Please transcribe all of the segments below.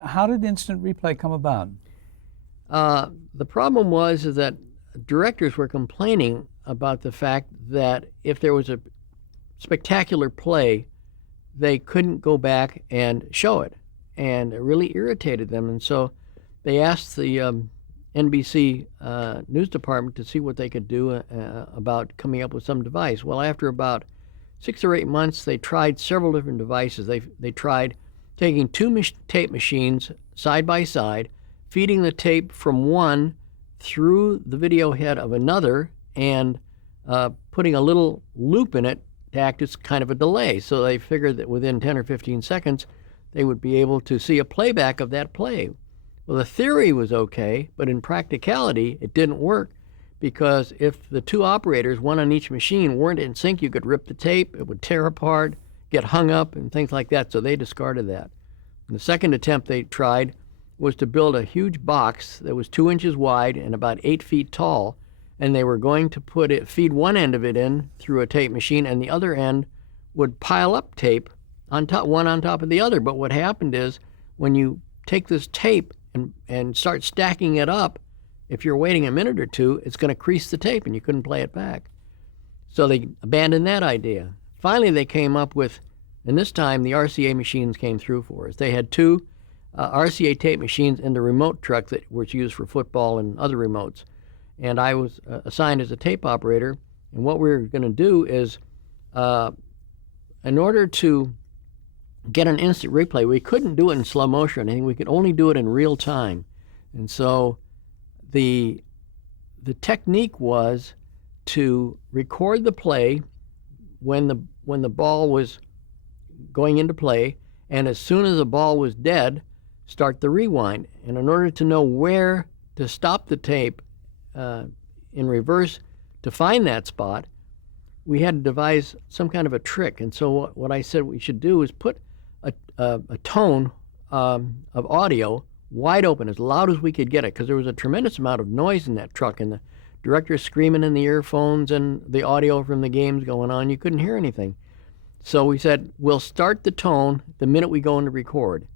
How did instant replay come about? The problem was is that directors were complaining about the fact that if there was a spectacular play, they couldn't go back and show it, and it really irritated them. And so they asked the NBC news department to see what they could do about coming up with some device. Well, after about 6 or 8 months, they tried several different devices. They tried taking two tape machines side by side, feeding the tape from one through the video head of another, and putting a little loop in it to act as kind of a delay. So they figured that within 10 or 15 seconds, they would be able to see a playback of that play. Well, the theory was okay, but in practicality, it didn't work, because if the two operators, one on each machine, weren't in sync, you could rip the tape, it would tear apart, get hung up, and things like that. So they discarded that. And the second attempt they tried was to build a huge box that was 2 inches wide and about 8 feet tall, and they were going to feed one end of it in through a tape machine, and the other end would pile up tape on top, one on top of the other. But what happened is, when you take this tape and start stacking it up, if you're waiting a minute or two, it's going to crease the tape and you couldn't play it back. So they abandoned that idea. Finally, they came up with, and this time the RCA machines came through for us. They had two RCA tape machines in the remote truck that was used for football and other remotes. And I was assigned as a tape operator. And what we were going to do is, in order to get an instant replay, we couldn't do it in slow motion or anything. We could only do it in real time. And so the technique was to record the play when the ball was going into play, and as soon as the ball was dead, start the rewind. And in order to know where to stop the tape in reverse to find that spot, we had to devise some kind of a trick. And so what I said we should do is put a tone of audio wide open, as loud as we could get it, because there was a tremendous amount of noise in that truck, and the director screaming in the earphones and the audio from the games going on. You couldn't hear anything. So we said, we'll start the tone the minute we go into record,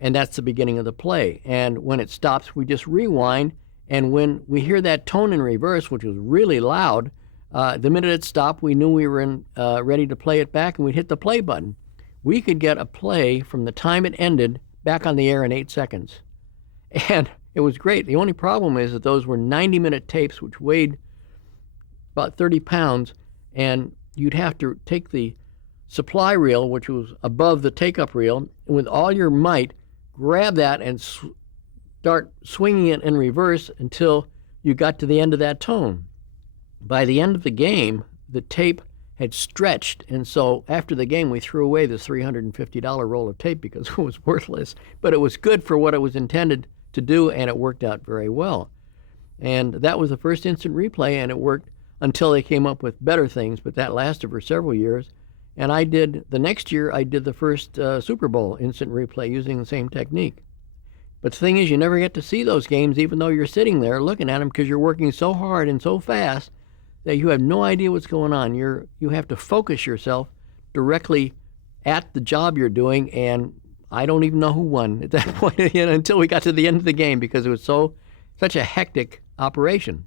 and that's the beginning of the play. And when it stops, we just rewind, and when we hear that tone in reverse, which was really loud, the minute it stopped, we knew we were ready to play it back, and we'd hit the play button. We could get a play from the time it ended back on the air in 8 seconds. And it was great. The only problem is that those were 90-minute tapes, which weighed about 30 pounds, and you'd have to take the supply reel, which was above the take-up reel, and with all your might, grab that and start swinging it in reverse until you got to the end of that tone. By the end of the game, the tape had stretched, and so after the game, we threw away this $350 roll of tape because it was worthless. But it was good for what it was intended to do, and it worked out very well. And that was the first instant replay, and it worked until they came up with better things, but that lasted for several years. And the next year, I did the first Super Bowl instant replay using the same technique. But the thing is, you never get to see those games, even though you're sitting there looking at them, because you're working so hard and so fast that you have no idea what's going on. You have to focus yourself directly at the job you're doing, and I don't even know who won at that point until we got to the end of the game, because it was such a hectic operation.